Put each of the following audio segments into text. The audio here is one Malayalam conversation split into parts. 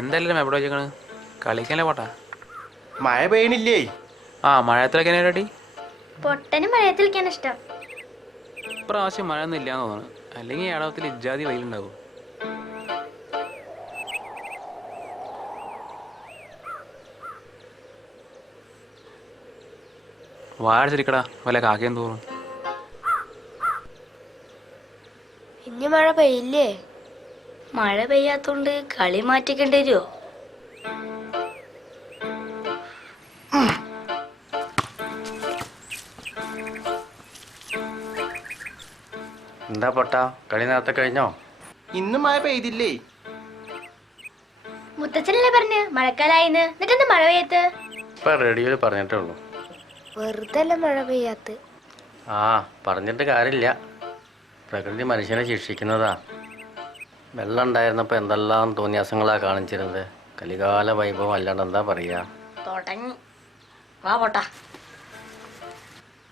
എന്തായാലും എവിടെ വെച്ചേക്കണ് കളിക്കാനല്ലേ പോട്ടാ. മഴ പെയ്യണില്ലേ? ആ മഴയത്തിലൊക്കെ റെഡി. പൊട്ടനും മഴയത്തിൽ കളിക്കാൻ ഇഷ്ടം. ഇപ്രാവശ്യം മഴയൊന്നും ഇല്ലാന്ന് തോന്നുന്നു. അല്ലെങ്കിൽ ഏടവത്തിൽ ഇജാതി വെയിലുണ്ടാവും. വാഴച്ചിരിക്കടാ വല്ല കാക്കയും തോന്നും. ഇനി മഴ പെയ്യില്ലേ? മഴ പെയ്യാത്തോണ്ട് കളി മാറ്റിക്കേണ്ടി വരുമോ? എന്താ പൊട്ടാ, കളി നേരത്തെ കഴിഞ്ഞോ? ഇന്ന് മഴ പെയ്തില്ലേ? മുത്തച്ഛനല്ലേ പറഞ്ഞ് മഴക്കാലായിന്ന്, എന്നിട്ടെന്താ മഴ പെയ്യത്ത്? ഇപ്പൊ റേഡിയോയിൽ പറഞ്ഞിട്ടേ ഉള്ളൂ. വെറുതെ അല്ല മഴ പെയ്യാത്ത്. ആ പറഞ്ഞിട്ട് കാര്യമില്ല, പ്രകൃതി മനുഷ്യനെ ശിക്ഷിക്കുന്നതാ. വെള്ളം ഉണ്ടായിരുന്നപ്പോൾ എന്തെല്ലാം തോന്നിയാസങ്ങളാ കാണിച്ചിരുന്നത്. കലികാല വൈഭവം അല്ലാണ്ട് എന്താ പറയാ. തുടങ്ങി. വാ പൊട്ടാ.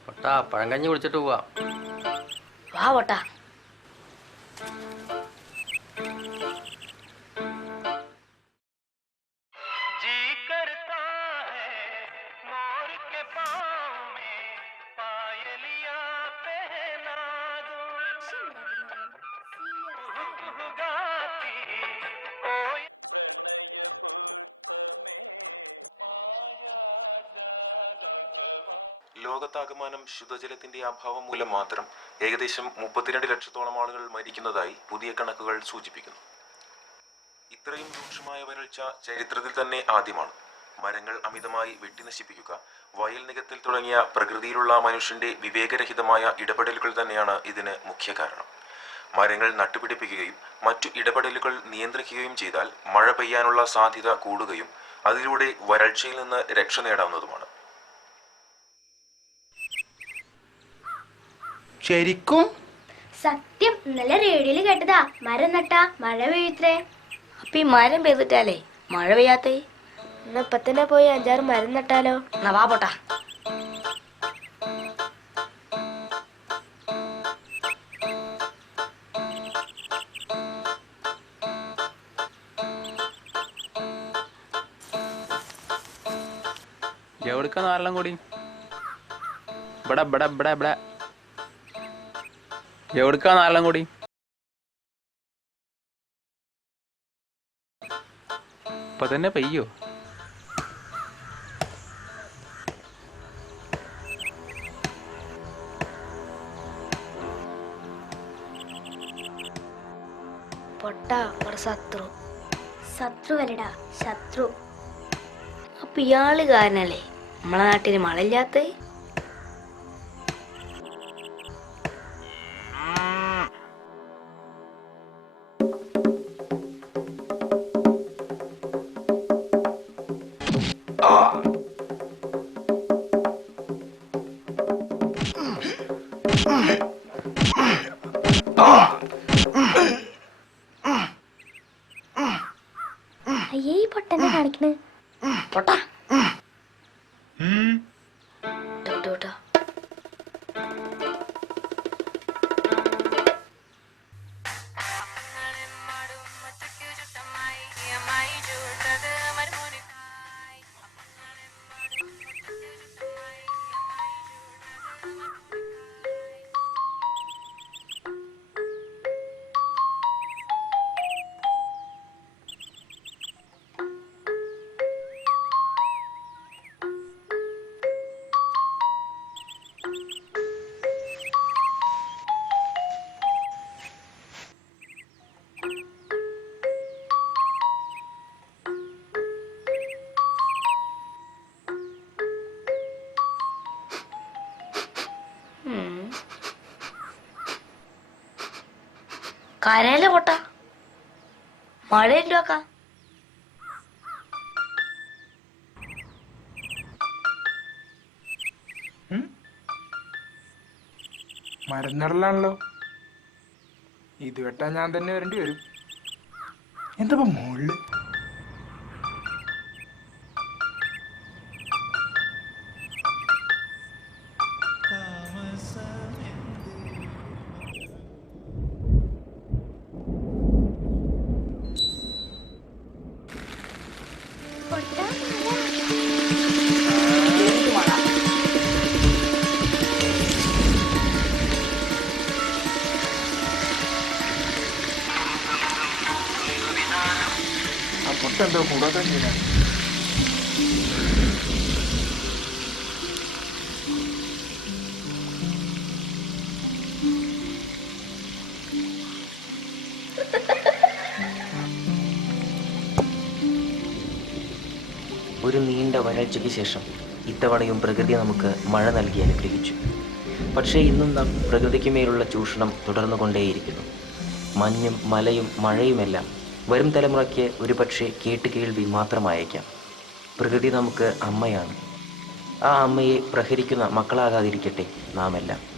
പൊട്ടാ പഴങ്കഞ്ഞി കുടിച്ചിട്ട് പോവാ. വാ പൊട്ടാ. ലോകത്താകമാനം ശുദ്ധജലത്തിന്റെ അഭാവം മൂലം മാത്രം ഏകദേശം 32 ലക്ഷത്തോളം ആളുകൾ മരിക്കുന്നതായി പുതിയ കണക്കുകൾ സൂചിപ്പിക്കുന്നു. ഇത്രയും രൂക്ഷമായ വരൾച്ച ചരിത്രത്തിൽ തന്നെ ആദ്യമാണ്. മരങ്ങൾ അമിതമായി വെട്ടിനശിപ്പിക്കുക, വയൽ നികത്തിൽ തുടങ്ങിയ പ്രകൃതിയിലുള്ള മനുഷ്യന്റെ വിവേകരഹിതമായ ഇടപെടലുകൾ തന്നെയാണ് ഇതിന് മുഖ്യ കാരണം. മരങ്ങൾ നട്ടുപിടിപ്പിക്കുകയും മറ്റു ഇടപെടലുകൾ നിയന്ത്രിക്കുകയും ചെയ്താൽ മഴ പെയ്യാനുള്ള സാധ്യത കൂടുകയും അതിലൂടെ വരൾച്ചയിൽ നിന്ന് രക്ഷ നേടാവുന്നതുമാണ്. ശരിക്കും സത്യം, ഇന്നലെ റേഡിയോയിൽ കേട്ടതാ, മരം നട്ടാ മഴ പെയ്യത്രേ. അപ്പൊ ഈ മരം പെയ്തിട്ടാലേ മഴ പെയ്യാത്തേ? എന്നാ ഇപ്പൊ തന്നെ പോയി 5-6 മരം നട്ടാലോ? എന്നാ വാ പോട്ടാ. എവിടുക്ക നാലെണ്ണം കൂടി? ഇവിടെ ഇവിടെ ഇവിടെ ഇവിടെ എവിടുക്കാ നാലെണ്ണം കൂടി? ഇപ്പൊ തന്നെ പെയ്യോ? പൊട്ടാ നമ്മുടെ ശത്രു. ശത്രു അല്ലടാ, ശത്രു. അപ്പൊ ഇയാള് കാരണല്ലേ നമ്മളെ നാട്ടില് മഴയില്ലാത്ത? അയ്യേ പൊട്ടനെ കാണിക്കണ്. പൊട്ടാ കരയല്ലേ പൊട്ടാ, മഴയില്ലോക്കാ. മരുന്നിടലാണല്ലോ. ഇത് വെട്ടാൻ ഞാൻ തന്നെ വരേണ്ടി വരും. എന്താ മുകളില്? പുറത്തെന്തോ കൂടാൻ ചെയ്യാൻ. ഒരു നീണ്ട വരൾച്ചയ്ക്ക് ശേഷം ഇത്തവണയും പ്രകൃതി നമുക്ക് മഴ നൽകി അനുഗ്രഹിച്ചു. പക്ഷേ ഇന്നും നാം പ്രകൃതിക്ക് മേലുള്ള ചൂഷണം തുടർന്നുകൊണ്ടേയിരിക്കുന്നു. മഞ്ഞും മലയും മഴയുമെല്ലാം വരും തലമുറയ്ക്ക് ഒരുപക്ഷെ കേട്ടുകേൾവി മാത്രമായേക്കാം. പ്രകൃതി നമുക്ക് അമ്മയാണ്. ആ അമ്മയെ പ്രഹരിക്കുന്ന മക്കളാകാതിരിക്കട്ടെ നാമെല്ലാം.